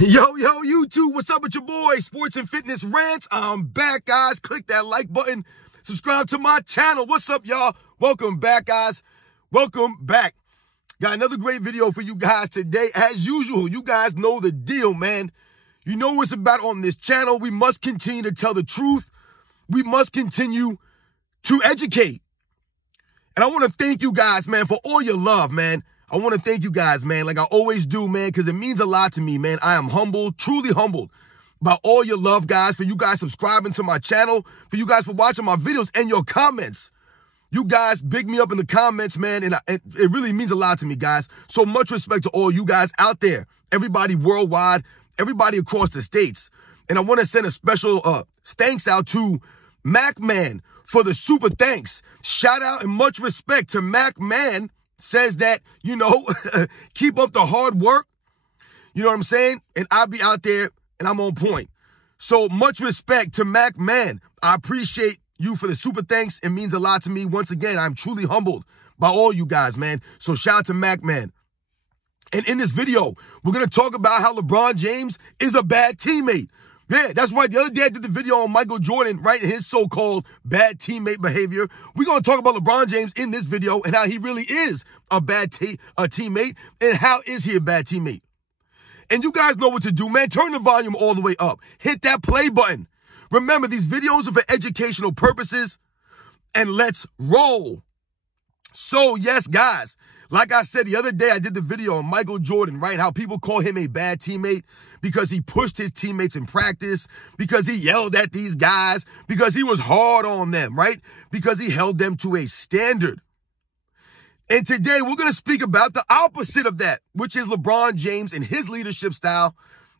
Yo, YouTube, what's up with your boy? Sports and Fitness Rants. I'm back, guys. Click that like button. Subscribe to my channel. What's up, y'all? Welcome back, guys. Welcome back. Got another great video for you guys today. As usual, you guys know the deal, man. You know what it's about on this channel. We must continue to tell the truth. We must continue to educate. And I want to thank you guys, man, for all your love, man. I want to thank you guys, man, like I always do, man, because it means a lot to me, man. I am humbled, truly humbled by all your love, guys, for you guys subscribing to my channel, for you guys for watching my videos and your comments. You guys big me up in the comments, man, and it really means a lot to me, guys. So much respect to all you guys out there, everybody worldwide, everybody across the states. And I want to send a special thanks out to Mac Man for the super thanks. Shout out and much respect to Mac Man. Says that, you know, keep up the hard work. You know what I'm saying? And I'll be out there and I'm on point. So much respect to Mac Man. I appreciate you for the super thanks. It means a lot to me. Once again, I'm truly humbled by all you guys, man. So shout out to Mac Man. And in this video, we're going to talk about how LeBron James is a bad teammate. Yeah, that's right. The other day I did the video on Michael Jordan, right? His so-called bad teammate behavior. We're going to talk about LeBron James in this video and how he really is a bad teammate and how is he a bad teammate. And you guys know what to do, man. Turn the volume all the way up. Hit that play button. Remember, these videos are for educational purposes. And let's roll. So, yes, guys. Like I said, the other day I did the video on Michael Jordan, right? How people call him a bad teammate because he pushed his teammates in practice, because he yelled at these guys, because he was hard on them, right? Because he held them to a standard. And today we're going to speak about the opposite of that, which is LeBron James and his leadership style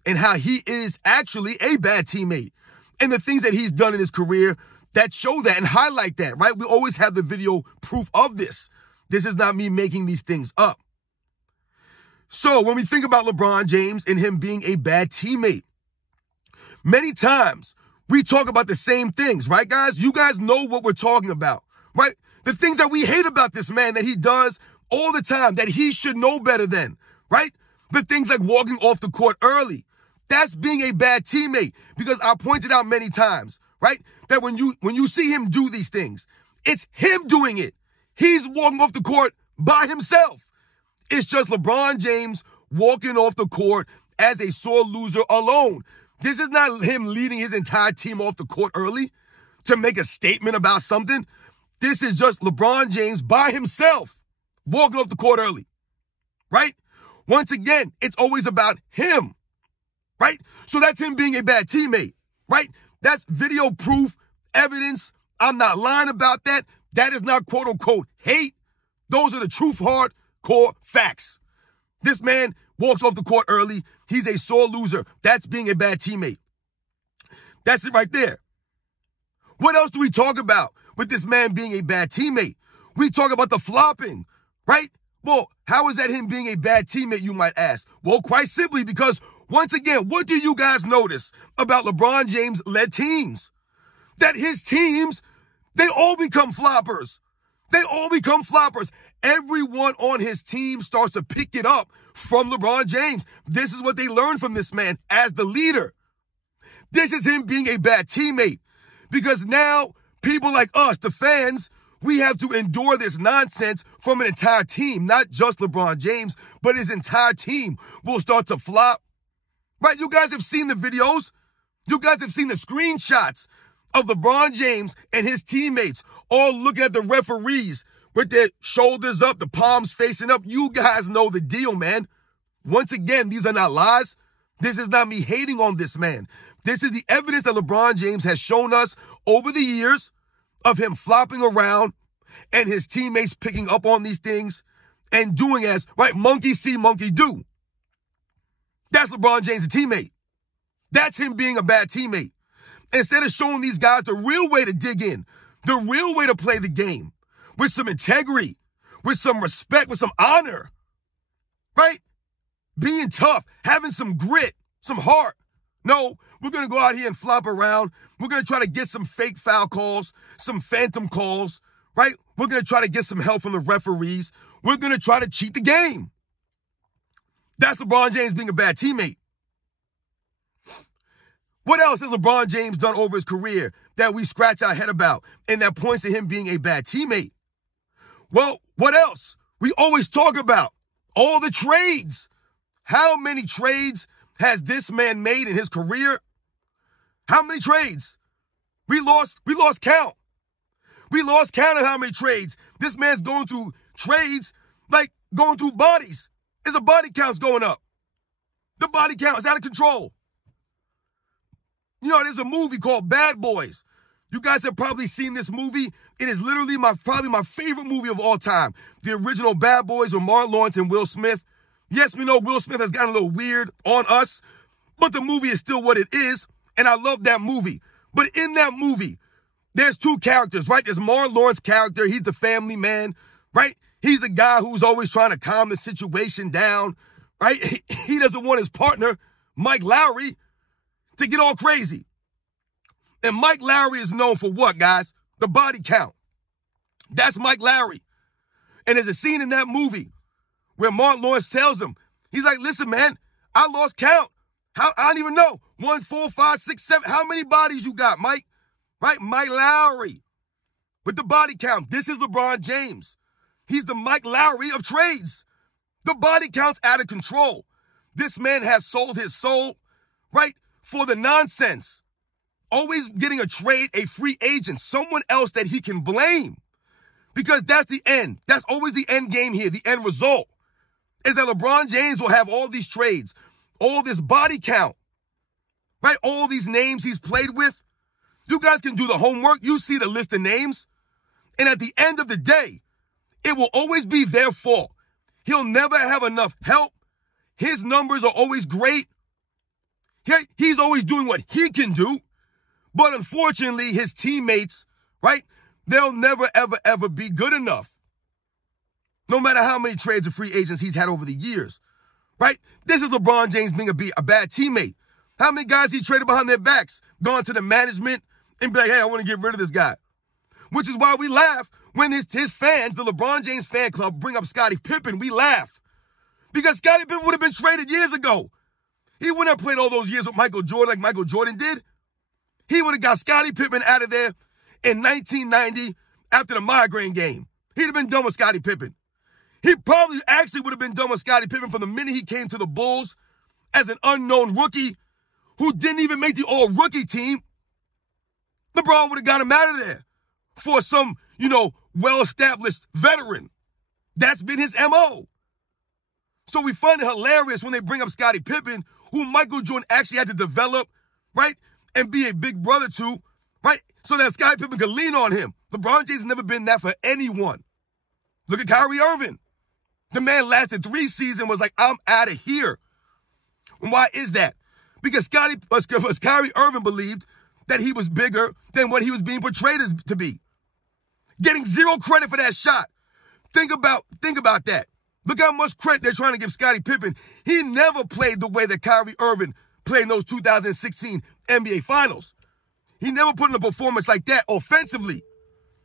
and how he is actually a bad teammate and the things that he's done in his career that show that and highlight that, right? We always have the video proof of this. This is not me making these things up. So when we think about LeBron James and him being a bad teammate, many times we talk about the same things, right, guys? You guys know what we're talking about, right? The things that we hate about this man that he does all the time, that he should know better than, right? The things like walking off the court early. That's being a bad teammate because I pointed out many times, right, that when you see him do these things, it's him doing it. He's walking off the court by himself. It's just LeBron James walking off the court as a sore loser alone. This is not him leading his entire team off the court early to make a statement about something. This is just LeBron James by himself walking off the court early, right? Once again, it's always about him, right? So that's him being a bad teammate, right? That's video proof, evidence. I'm not lying about that. That is not quote-unquote hate. Those are the truth hardcore facts. This man walks off the court early. He's a sore loser. That's being a bad teammate. That's it right there. What else do we talk about with this man being a bad teammate? We talk about the flopping, right? Well, how is that him being a bad teammate, you might ask? Well, quite simply because, once again, what do you guys notice about LeBron James-led teams? That his teams, they all become floppers. They all become floppers. Everyone on his team starts to pick it up from LeBron James. This is what they learned from this man as the leader. This is him being a bad teammate because now people like us, the fans, we have to endure this nonsense from an entire team, not just LeBron James, but his entire team will start to flop. Right? You guys have seen the videos. You guys have seen the screenshots of LeBron James and his teammates all looking at the referees with their shoulders up, the palms facing up. You guys know the deal, man. Once again, these are not lies. This is not me hating on this man. This is the evidence that LeBron James has shown us over the years of him flopping around and his teammates picking up on these things and doing as, right, monkey see, monkey do. That's LeBron James, a teammate. That's him being a bad teammate. Instead of showing these guys the real way to dig in, the real way to play the game, with some integrity, with some respect, with some honor, right? Being tough, having some grit, some heart. No, we're going to go out here and flop around. We're going to try to get some fake foul calls, some phantom calls, right? We're going to try to get some help from the referees. We're going to try to cheat the game. That's LeBron James being a bad teammate. What else has LeBron James done over his career that we scratch our head about and that points to him being a bad teammate? Well, what else? We always talk about all the trades. How many trades has this man made in his career? How many trades? We lost count. We lost count of how many trades. This man's going through trades like going through bodies. His body count's going up. The body count is out of control. You know, there's a movie called Bad Boys. You guys have probably seen this movie. It is literally probably my favorite movie of all time. The original Bad Boys with Martin Lawrence and Will Smith. Yes, we know Will Smith has gotten a little weird on us, but the movie is still what it is, and I love that movie. But in that movie, there's two characters, right? There's Martin Lawrence's character. He's the family man, right? He's the guy who's always trying to calm the situation down, right? He doesn't want his partner, Mike Lowry, to get all crazy. And Mike Lowry is known for what, guys? The body count. That's Mike Lowry. And there's a scene in that movie where Martin Lawrence tells him, he's like, listen, man, I lost count. I don't even know. 1, 4, 5, 6, 7. How many bodies you got, Mike? Right? Mike Lowry with the body count. This is LeBron James. He's the Mike Lowry of trades. The body count's out of control. This man has sold his soul, right, for the nonsense. Always getting a trade, a free agent, someone else that he can blame. Because that's the end. That's always the end game here. The end result is that LeBron James will have all these trades, all this body count, right? All these names he's played with. You guys can do the homework. You see the list of names. And at the end of the day, it will always be their fault. He'll never have enough help. His numbers are always great. He's always doing what he can do. But unfortunately, his teammates, right, they'll never, ever, ever be good enough. No matter how many trades of free agents he's had over the years, right? This is LeBron James being a bad teammate. How many guys he traded behind their backs, gone to the management and be like, hey, I want to get rid of this guy. Which is why we laugh when his fans, the LeBron James fan club, bring up Scottie Pippen. We laugh. Because Scottie Pippen would have been traded years ago. He wouldn't have played all those years with Michael Jordan like Michael Jordan did. He would have got Scottie Pippen out of there in 1990 after the migraine game. He'd have been done with Scottie Pippen. He probably actually would have been done with Scottie Pippen from the minute he came to the Bulls as an unknown rookie who didn't even make the all-rookie team. LeBron would have got him out of there for some, well-established veteran. That's been his M.O. So we find it hilarious when they bring up Scottie Pippen, who Michael Jordan actually had to develop, right, and be a big brother to, right, so that Scottie Pippen could lean on him. LeBron James has never been that for anyone. Look at Kyrie Irving. The man lasted 3 seasons, was like, I'm out of here. And why is that? Because Kyrie Irving believed that he was bigger than what he was being portrayed as to be. Getting zero credit for that shot. Think about that. Look how much credit they're trying to give Scottie Pippen. He never played the way that Kyrie Irving played in those 2016 NBA Finals. He never put in a performance like that offensively.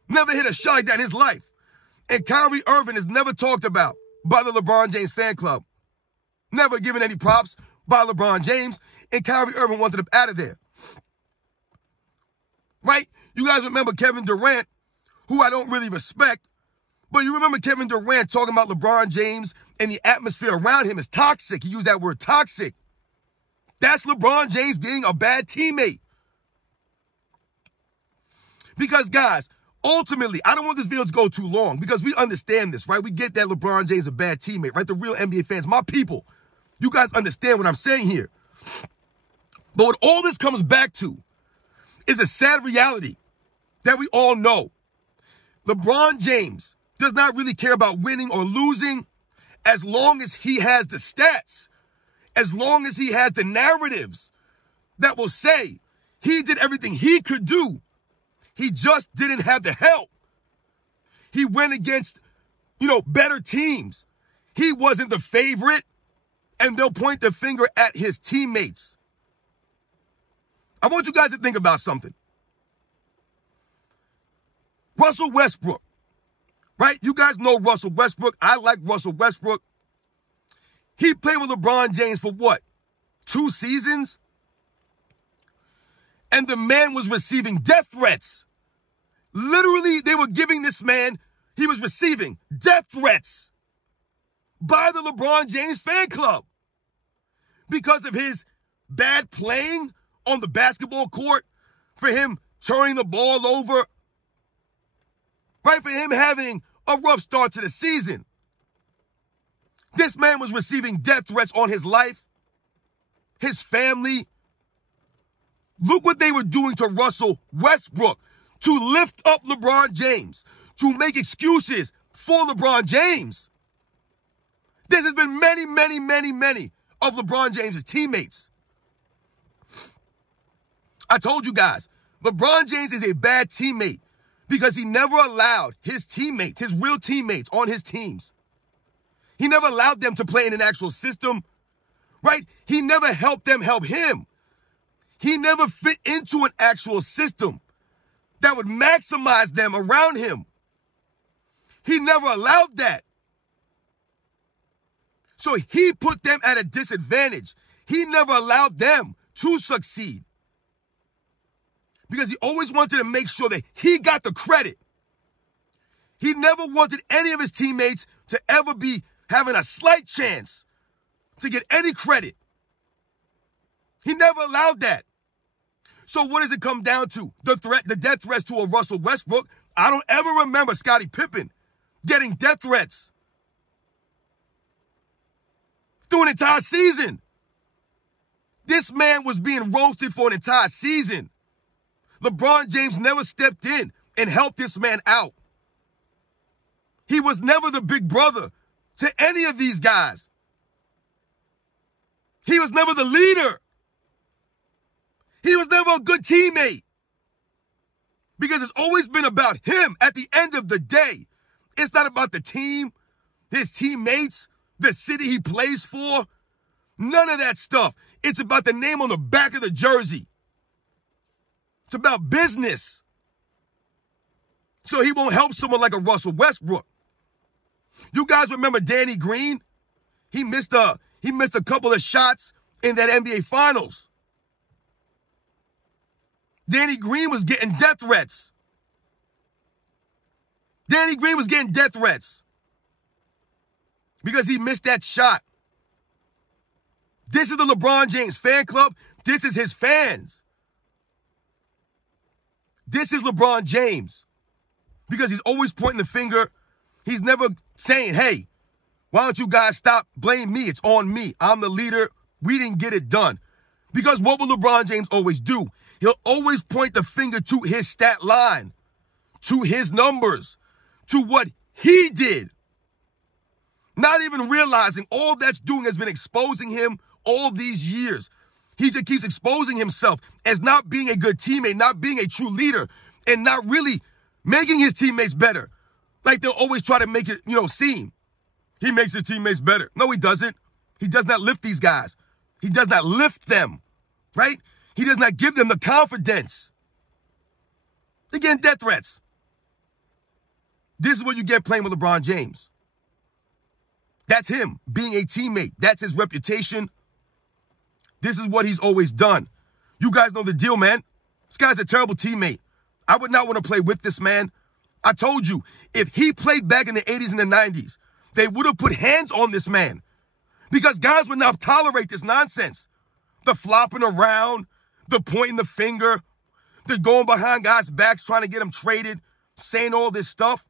Never hit a shot like that in his life. And Kyrie Irving is never talked about by the LeBron James fan club. Never given any props by LeBron James. And Kyrie Irving wanted him out of there. Right? You guys remember Kevin Durant, who I don't really respect. But you remember Kevin Durant talking about LeBron James and the atmosphere around him is toxic. He used that word toxic. That's LeBron James being a bad teammate. Because, guys, ultimately, I don't want this video to go too long because we understand this, right? We get that LeBron James is a bad teammate, right? The real NBA fans, my people, you guys understand what I'm saying here. But what all this comes back to is a sad reality that we all know. LeBron James does not really care about winning or losing as long as he has the stats, as long as he has the narratives that will say he did everything he could do. He just didn't have the help. He went against, better teams. He wasn't the favorite, and they'll point the finger at his teammates. I want you guys to think about something. Russell Westbrook, right? You guys know Russell Westbrook. I like Russell Westbrook. He played with LeBron James for what? 2 seasons? And the man was receiving death threats. Literally, they were giving this man, he was receiving death threats by the LeBron James fan club because of his bad playing on the basketball court, for him turning the ball over, right? For him having a rough start to the season. This man was receiving death threats on his life, his family. Look what they were doing to Russell Westbrook to lift up LeBron James, to make excuses for LeBron James. This has been many, many, many, many of LeBron James' teammates. I told you guys, LeBron James is a bad teammate because he never allowed his teammates, his real teammates on his teams, he never allowed them to play in an actual system, right? He never helped them help him. He never fit into an actual system that would maximize them around him. He never allowed that. So he put them at a disadvantage. He never allowed them to succeed because he always wanted to make sure that he got the credit. He never wanted any of his teammates to ever be having a slight chance to get any credit. He never allowed that. So what does it come down to? The death threats to a Russell Westbrook. I don't ever remember Scottie Pippen getting death threats through an entire season. This man was being roasted for an entire season. LeBron James never stepped in and helped this man out. He was never the big brother to any of these guys. He was never the leader. He was never a good teammate because it's always been about him at the end of the day. It's not about the team, his teammates, the city he plays for. None of that stuff. It's about the name on the back of the jersey. It's about business. So he won't help someone like a Russell Westbrook. You guys remember Danny Green? He missed a couple of shots in that NBA Finals. Danny Green was getting death threats. Danny Green was getting death threats because he missed that shot. This is the LeBron James fan club. This is his fans. This is LeBron James because he's always pointing the finger. He's never saying, hey, why don't you guys stop blaming me? It's on me. I'm the leader. We didn't get it done. Because what will LeBron James always do? He'll always point the finger to his stat line, to his numbers, to what he did. Not even realizing all that's doing has been exposing him all these years. He just keeps exposing himself as not being a good teammate, not being a true leader, and not really making his teammates better. Like they'll always try to make it, seem. He makes his teammates better. No, he doesn't. He does not lift these guys. He does not lift them, right? He does not give them the confidence. They're getting death threats. This is what you get playing with LeBron James. That's him being a teammate. That's his reputation. This is what he's always done. You guys know the deal, man. This guy's a terrible teammate. I would not want to play with this man. I told you, if he played back in the 80s and the 90s, they would have put hands on this man because guys would not tolerate this nonsense. The flopping around, the pointing the finger, the going behind guys' backs trying to get them traded, saying all this stuff,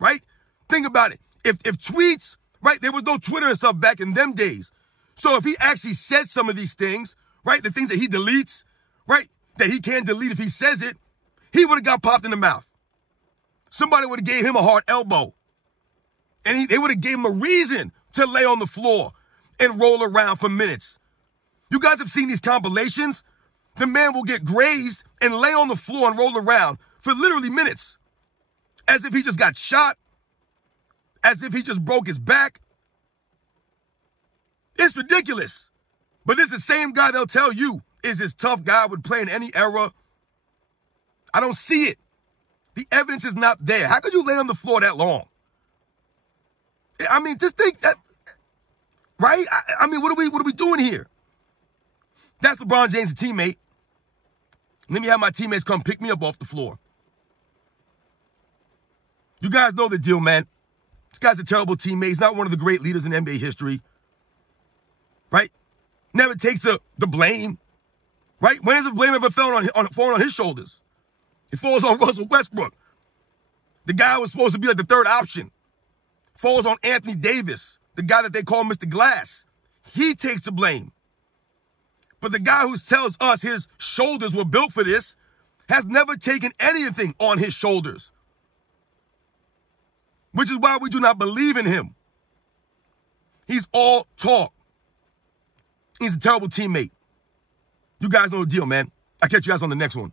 right? Think about it. If tweets, right, there was no Twitter and stuff back in them days. So if he actually said some of these things, right, the things that he deletes, right, that he can't delete if he says it, he would have got popped in the mouth. Somebody would have gave him a hard elbow. And they would have gave him a reason to lay on the floor and roll around for minutes. You guys have seen these compilations? The man will get grazed and lay on the floor and roll around for literally minutes. As if he just got shot. As if he just broke his back. It's ridiculous. But it's the same guy they'll tell you is this tough guy would play in any era. I don't see it. The evidence is not there. How could you lay on the floor that long? I mean, just think that, right? I mean, what are we doing here? That's LeBron James, a teammate. Let me have my teammates come pick me up off the floor. You guys know the deal, man. This guy's a terrible teammate. He's not one of the great leaders in NBA history. Right? Never takes the blame. Right? When has the blame ever fallen on his shoulders? It falls on Russell Westbrook. The guy who was supposed to be like the third option. Falls on Anthony Davis, the guy that they call Mr. Glass. He takes the blame. But the guy who tells us his shoulders were built for this has never taken anything on his shoulders. Which is why we do not believe in him. He's all talk. He's a terrible teammate. You guys know the deal, man. I'll catch you guys on the next one.